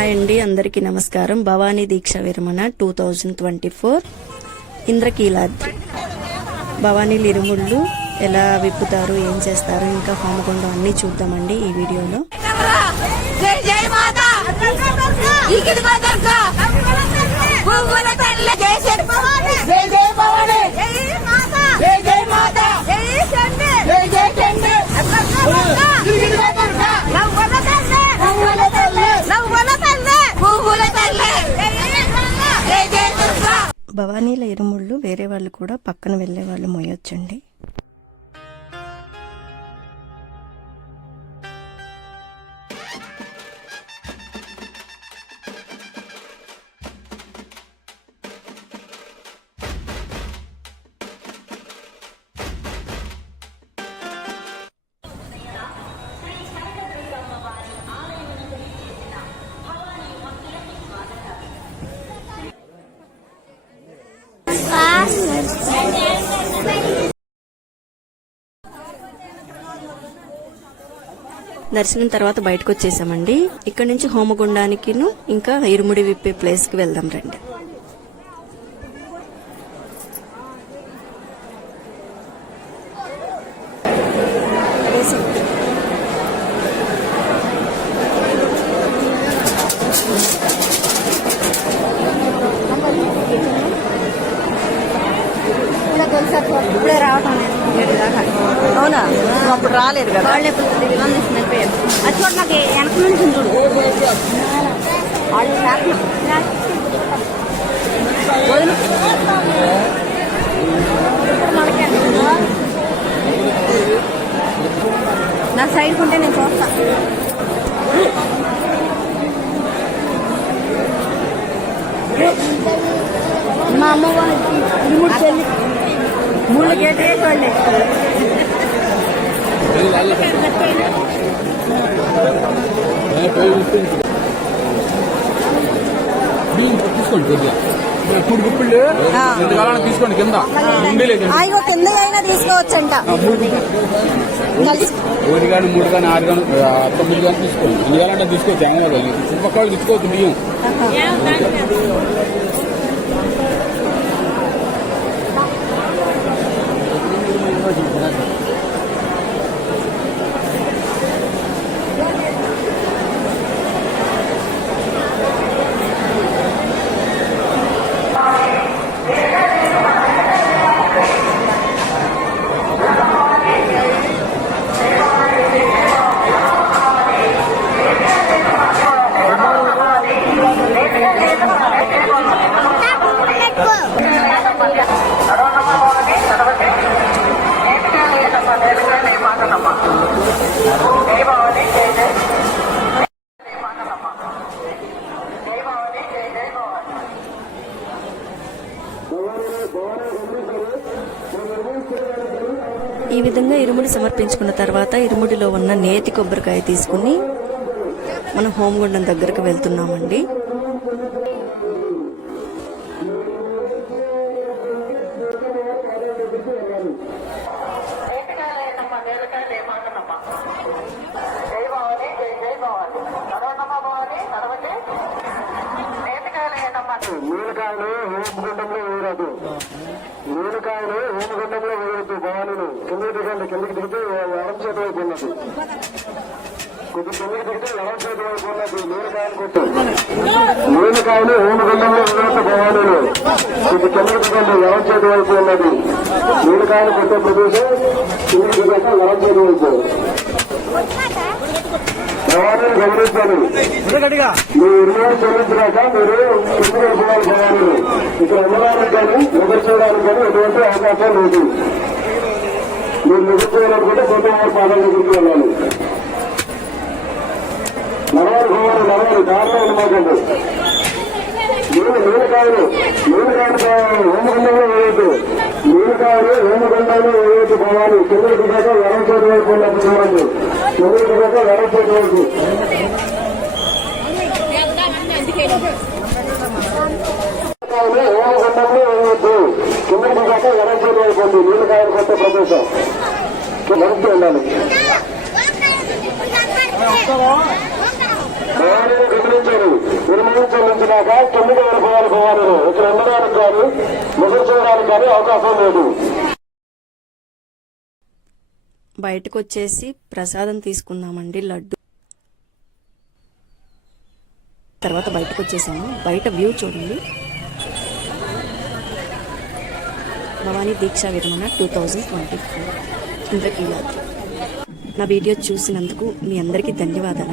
Hi అండి అందరికీ నమస్కారం. భవానీ దీక్ష విరమణ two thousand twenty four. Indrakeeladri. భవానీలు ఇరుముళ్ళు ఎలా విప్పుతారు ఏం చేస్తారు ఇంకా హోమగుండం అన్నీ చూద్దామండి ఈ వీడియోలో. జై జై మాత ఇకిది మా దుర్గా పువ్వుల తల్లి జై శరి భవాని జై జై భవాని జై మాత జై జై మాత జై చండి జై జై చండి ఇకిది మా దుర్గా నవ్వుల తల్లి నవ్వుల తల్లి నవ్వుల తల్లి పువ్వుల తల్లి జై జై జై దుర్గా భవానీల ఇరుముళ్ళు వేరే వాళ్ళు కూడా పక్కన వెళ్ళే వాళ్ళు మోయొచ్చండి. దర్శనం తర్వాత బయటకు వచ్చేసామండి ఇక్కడ నుంచి హోమగుండానికిను ఇంకా ఇరుముడి విప్పే ప్లేస్కి వెళ్దాం రండి. ఇప్పుడే అప్పుడు రాలేదు కదా. అది చూడ నాకు వెనక నుంచి ఉంది చూడు. వాళ్ళు నా సైడ్ ఉంటే నేను చూస్తా. మా అమ్మ వాళ్ళకి మూడు చెల్లి మూడు గేట్ వాళ్ళే తీసుకోండి కొద్దిగా మూడు గుప్పిళ్ళు తీసుకోండి కింద అయ్యో కింద అయినా తీసుకోవచ్చంట ఒకటి కానీ మూడు కానీ ఆరు కానీ తొమ్మిది కానీ తీసుకోండి ఎన్ని కావాలంటే తీసుకోవచ్చు. ఏమో చుట్టుపక్కల తీసుకోవచ్చు బియ్యం ఈ విధంగా ఇరుముడి సమర్పించుకున్న తర్వాత ఇరుముడిలో ఉన్న నేతి కొబ్బరికాయ తీసుకుని మనం హోమగుండం దగ్గరకు వెళ్తున్నామండి. నీలకాయలు హోమగుండంలో వేయరాదు. నీలకాయలు హోమగుండంలో వేయవద్దు భవానీలు. కిందకి దిగండి కిందకి దిగితే ఎడం చేతి వైపు ఉన్నది. కొద్ది కిందకి దిగితే ఎడం చేతి వైపు ఉన్నది. నీలకాయలు కొట్టు. నీలకాయలు హోమగుండంలో వేయవద్దు భవానీలు. కొద్ది కిందకి దిగండి ఎడం చేతి వైపు ఉన్నది. నీలకాయలు కొట్టే ప్రదేశం కిందకి దిగాక ఎడం చేతి వైపు. భవానీలు గమనించాలి మీ ఇరవై చెల్లించినాక మీరు కిందకి వెళ్ళిపోవాలి భవానీలు ఇక్కడ ఉండడానికి కానీ ఎదురు కానీ ఎటువంటి అవకాశం లేదు మీరు ఎదురు సొంత పాదాల దగ్గరికి వెళ్ళాలి నడవాలి భవాని నడవాలి దారిలో ఉండమాకండి నేను నీలకాయలు నీలకాయలు హోమగుండంలో వేయద్దు నీలకాయలు హోమగుండంలో వేయద్దు భవాని కిందకి దిగాక ఎడం చేతి కిందకి దిగాక వైపు నీలకాయలు హోమగుండంలో వేయద్దు కిందకి దిగాక ఎడం చేతి వైపు ఉంది ప్రదేశం నడుస్తూ ఉండాలి భవానీని గమనించారు తొమ్మిది కిందకి వెళ్ళిపోవాలి భవానీలు ఇక్కడ ఉండడానికి కానీ ముగ్గురు చూడడానికి కానీ అవకాశం లేదు బయటకు వచ్చేసి ప్రసాదం తీసుకున్నామండి లడ్డు. తర్వాత బయటకు వచ్చేసాము బయట వ్యూ చూడండి. భవానీ దీక్షా విరమణ two thousand twenty four. Indrakeeladri. నా వీడియో చూసినందుకు మీ అందరికీ ధన్యవాదాలు.